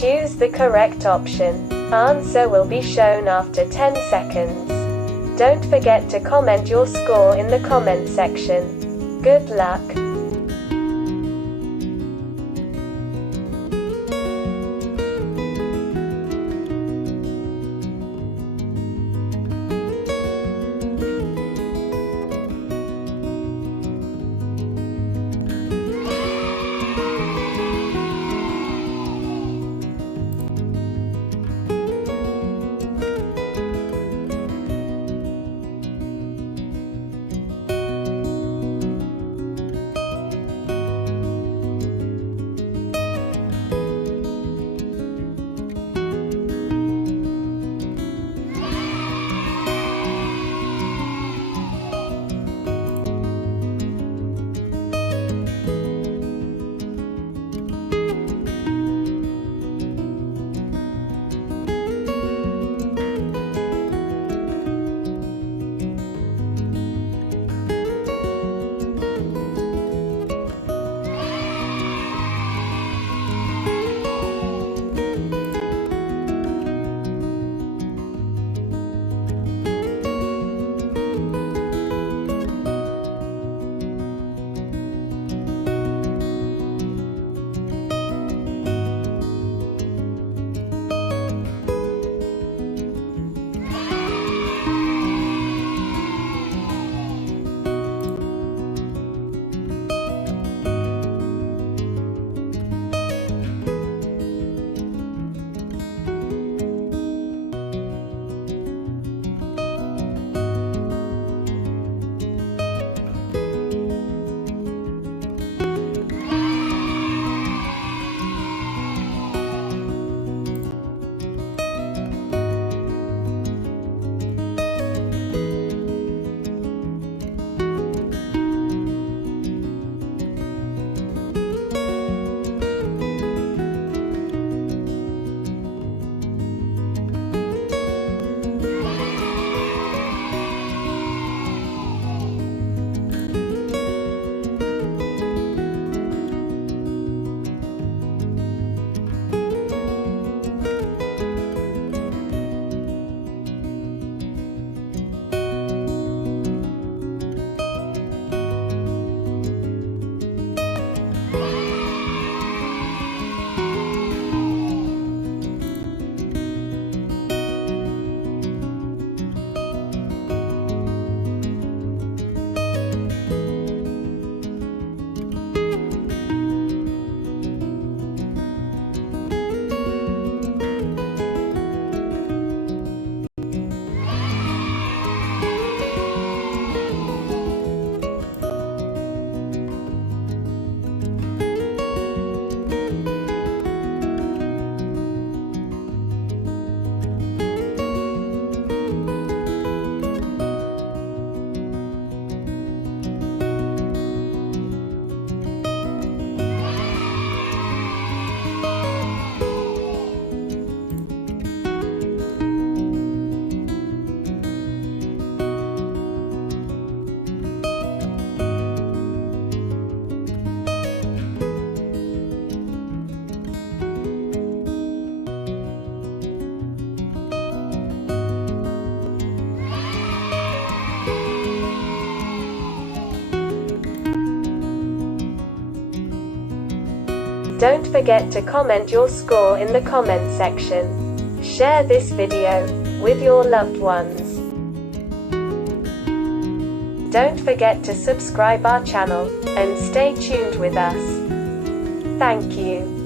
Choose the correct option. Answer will be shown after 10 seconds. Don't forget to comment your score in the comment section. Good luck! Don't forget to comment your score in the comment section. Share this video with your loved ones. Don't forget to subscribe our channel and stay tuned with us. Thank you.